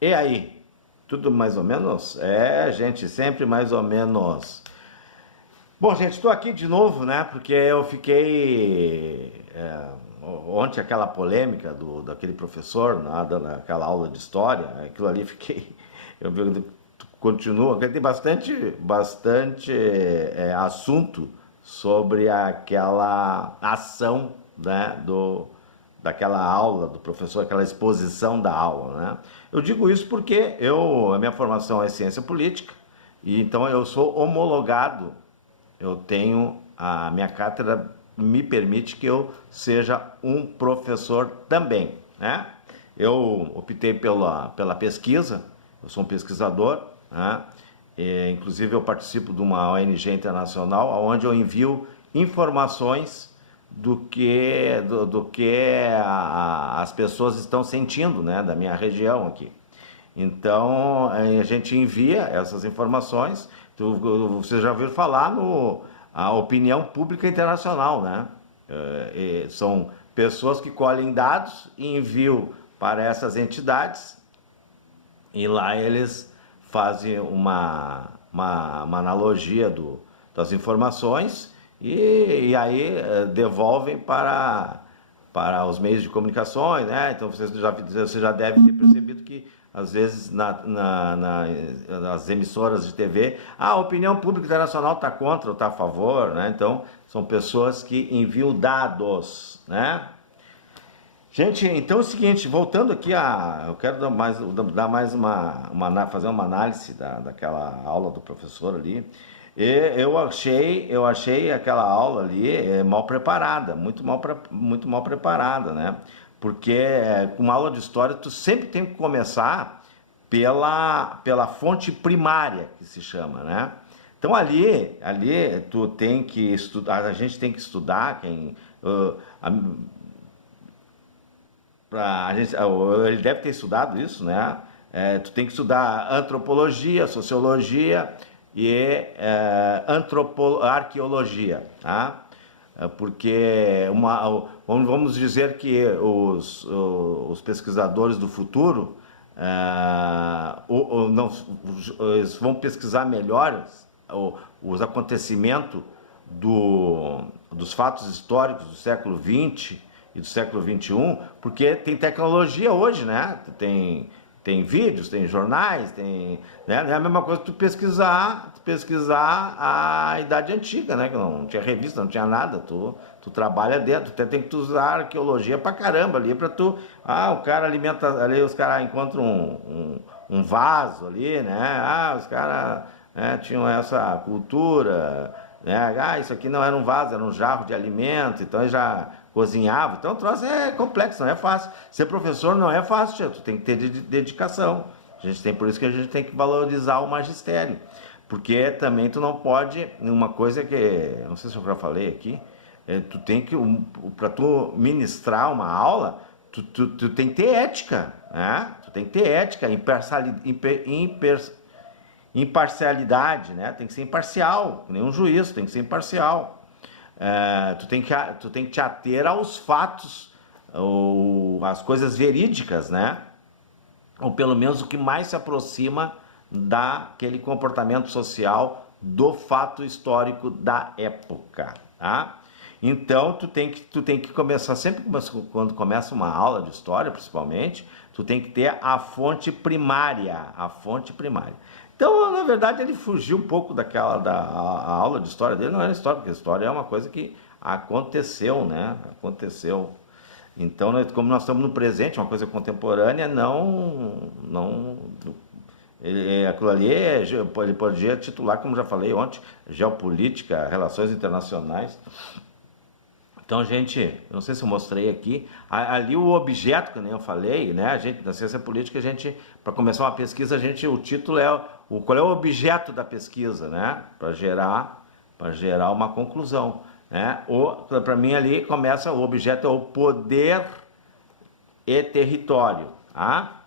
E aí? Tudo mais ou menos? É, gente, sempre mais ou menos. Bom, gente, estou aqui de novo, né? Porque eu fiquei ontem aquela polêmica daquele professor, nada naquela aula de história, aquilo ali fiquei, eu continuo, porque tem bastante assunto sobre aquela ação, né? Daquela aula do professor, aquela exposição da aula, né? Eu digo isso porque a minha formação é ciência política e então eu sou homologado, eu tenho a minha cátedra me permite que eu seja um professor também, né? Eu optei pela pesquisa, eu sou um pesquisador, né? Inclusive eu participo de uma ONG internacional onde eu envio informações do que as pessoas estão sentindo, né, da minha região aqui. Então a gente envia essas informações. Você já ouviu falar no a opinião pública internacional, né? São pessoas que colhem dados e enviam para essas entidades e lá eles fazem uma analogia das informações e aí devolvem para os meios de comunicações, né? Então você já deve ter percebido que às vezes nas emissoras de TV, a opinião pública internacional está contra ou está a favor, né? Então são pessoas que enviam dados, né? Gente, então é o seguinte, voltando aqui eu quero dar mais fazer uma análise daquela aula do professor ali. E eu achei aquela aula ali mal preparada, muito mal preparada, né? Porque com uma aula de história tu sempre tem que começar pela fonte primária, que se chama, né? Então ali tu tem que estudar, a gente tem que estudar ele deve ter estudado isso, né? Tu tem que estudar antropologia, sociologia e arqueologia, tá? Porque vamos dizer que os pesquisadores do futuro não, eles vão pesquisar melhor os acontecimentos dos fatos históricos do século XX e do século XXI, porque tem tecnologia hoje, né? Tem vídeos, tem jornais, né? Não é a mesma coisa que tu pesquisar a Idade Antiga, né? Que não tinha revista, não tinha nada, tu trabalha dentro, tu tem que usar arqueologia pra caramba ali, pra tu... o cara alimenta, ali os caras encontram um vaso ali, né? Os caras tinham essa cultura, né? Isso aqui não era um vaso, era um jarro de alimento, então eles já cozinhava. Então o troço é complexo, não é fácil. Ser professor não é fácil, tia. Tu tem que ter dedicação. Por isso que a gente tem que valorizar o magistério. Porque também tu não pode, uma coisa que, não sei se eu já falei aqui, tu tem que, para tu ministrar uma aula, tu tem que ter ética, né? Tu tem que ter ética, imparcialidade, né? Tem que ser imparcial, nem um juiz, tem que ser imparcial. Tu tem que te ater aos fatos, ou às coisas verídicas, né? Ou pelo menos o que mais se aproxima daquele comportamento social do fato histórico da época, tá? Então tu tem que começar, sempre quando começa uma aula de história, principalmente, tu tem que ter a fonte primária, Então, na verdade, ele fugiu um pouco a aula de história dele, não era história, porque história é uma coisa que aconteceu, né? Aconteceu. Então, como nós estamos no presente, uma coisa contemporânea, aquilo ali ele podia titular, como já falei ontem, geopolítica, relações internacionais. Então, gente, eu não sei se eu mostrei aqui, ali o objeto, que nem eu falei, né? A gente, na ciência política, para começar uma pesquisa, o título é qual é o objeto da pesquisa, né? Para gerar uma conclusão, né? Para mim ali começa, o objeto é o poder e território, tá?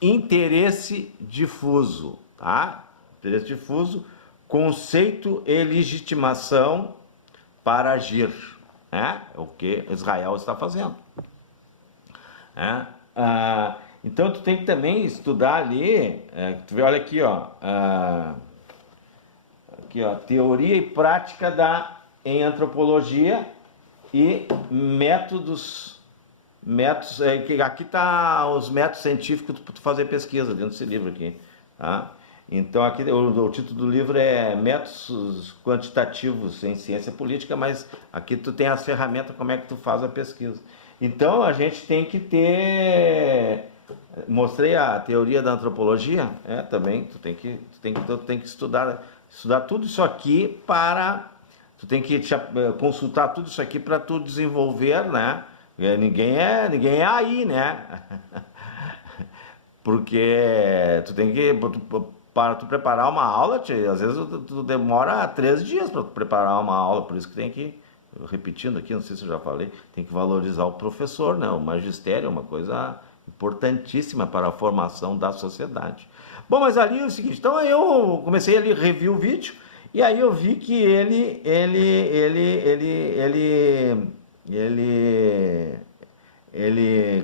Interesse difuso, tá? Interesse difuso, conceito e legitimação para agir, né? É o que Israel está fazendo, né? Então tu tem que também estudar ali, tu vê, olha aqui, ó, aqui, ó, teoria e prática em antropologia e aqui tá os métodos científicos para tu fazer pesquisa dentro desse livro aqui, tá? Então aqui o título do livro é Métodos Quantitativos em Ciência Política, mas aqui tu tem as ferramentas como é que tu faz a pesquisa. Então a gente tem que ter, mostrei a teoria da antropologia, também tu tem que estudar tudo isso aqui tu tem que consultar tudo isso aqui para tu desenvolver, né? Ninguém é aí, né? Porque tu tem que, para tu preparar uma aula, às vezes tu demora 3 dias para preparar uma aula, por isso que tem que, repetindo aqui, não sei se eu já falei, tem que valorizar o professor, né? O magistério é uma coisa importantíssima para a formação da sociedade. Bom, mas ali é o seguinte, então eu comecei ali, revi o vídeo, e aí eu vi que ele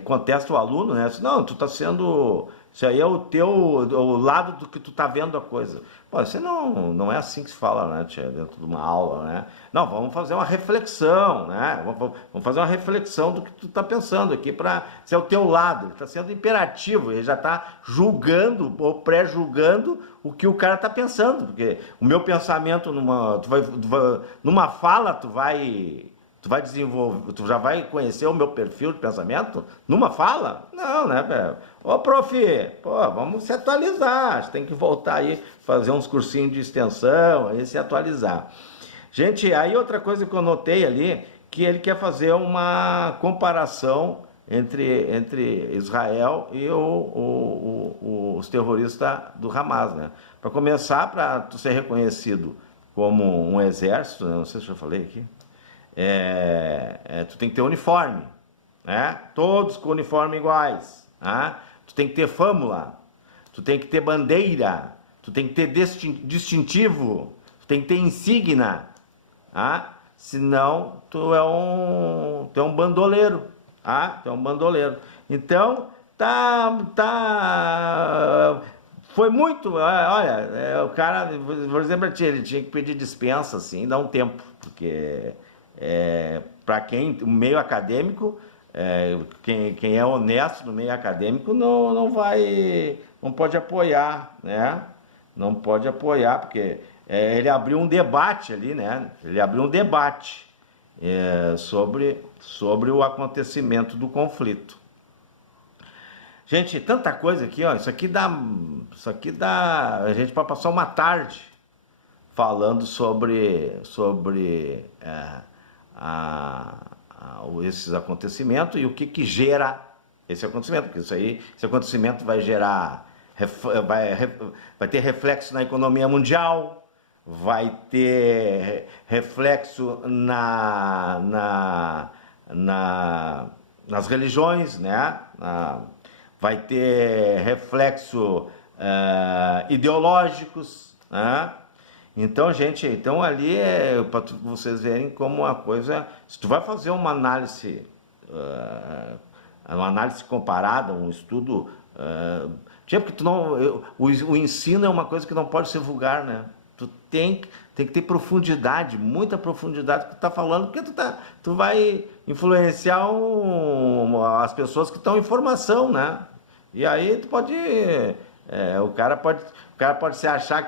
contesta o aluno, né? Não, tu tá sendo, isso aí é o lado do que tu tá vendo a coisa. Pô, isso não é assim que se fala, né, tia, dentro de uma aula, né? Não, vamos fazer uma reflexão, né? Vamos fazer uma reflexão do que tu tá pensando aqui para ser o teu lado. Ele tá sendo imperativo, ele já tá julgando ou pré-julgando o que o cara tá pensando, porque o meu pensamento numa fala tu vai desenvolver, tu já vai conhecer o meu perfil de pensamento numa fala? Não, né, velho? Ô, prof, pô, vamos se atualizar, a gente tem que voltar aí, fazer uns cursinhos de extensão, aí se atualizar. Gente, aí outra coisa que eu notei ali, que ele quer fazer uma comparação entre Israel e os terroristas do Hamas, né? Para começar, para tu ser reconhecido como um exército, né? Não sei se eu já falei aqui, tu tem que ter uniforme, né? Todos com uniforme iguais, né? Tu tem que ter fâmula, tu tem que ter bandeira, tu tem que ter distintivo, tu tem que ter insígnia, tá? Senão tu é um bandoleiro, tá? Tu é um bandoleiro. Então foi muito, olha, o cara, por exemplo, ele tinha que pedir dispensa assim, dar um tempo, porque para quem, o meio acadêmico, quem é honesto no meio acadêmico não pode apoiar, né? Não pode apoiar, porque ele abriu um debate ali, né? Ele abriu um debate sobre o acontecimento do conflito. Gente, tanta coisa aqui, ó, isso aqui dá, a gente pode passar uma tarde falando sobre esses acontecimentos e o que gera esse acontecimento, porque esse acontecimento vai gerar, vai ter reflexo na economia mundial, vai ter reflexo nas religiões, né? Vai ter reflexo ideológicos, né? Então, gente, ali para vocês verem como uma coisa, se tu vai fazer uma análise comparada, um estudo, porque o ensino é uma coisa que não pode ser vulgar, né? Tu tem que ter profundidade, muita profundidade que tu tá falando, porque tu vai influenciar as pessoas que estão em formação, né? E aí tu pode, o cara pode se achar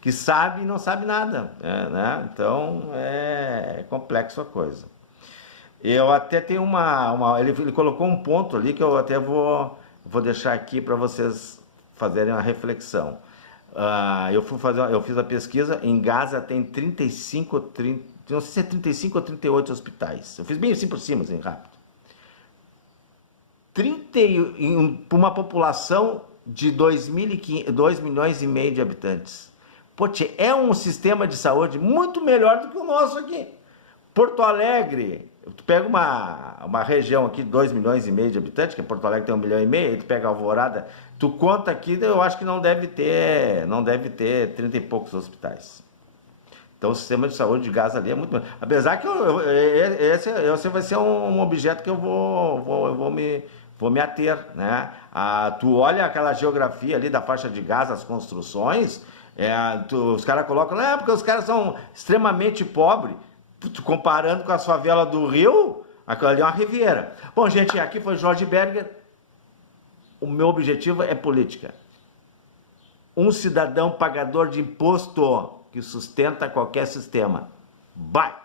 que sabe e não sabe nada, né? Então é complexo a coisa. Eu até tenho ele colocou um ponto ali que eu até vou deixar aqui para vocês fazerem uma reflexão. Eu fiz a pesquisa, em Gaza tem 35, não sei se é 35 ou 38 hospitais. Eu fiz bem assim por cima, assim, rápido. Para uma população de 2 milhões e meio de habitantes. Pô, é um sistema de saúde muito melhor do que o nosso aqui. Porto Alegre, tu pega uma região aqui de 2 milhões e meio de habitantes, que é Porto Alegre tem 1,5 milhão, aí tu pega a Alvorada, tu conta aqui, eu acho que não deve ter 30 e poucos hospitais. Então o sistema de saúde de Gaza ali é muito apesar que esse vai ser um objeto que eu vou vou me ater, né? Tu olha aquela geografia ali da faixa de Gaza, as construções, os caras colocam, porque os caras são extremamente pobres. Comparando com as favelas do Rio, aquilo ali é uma riviera. Bom, gente, aqui foi Jorge Berger. O meu objetivo é política. Um cidadão pagador de imposto que sustenta qualquer sistema. Bye!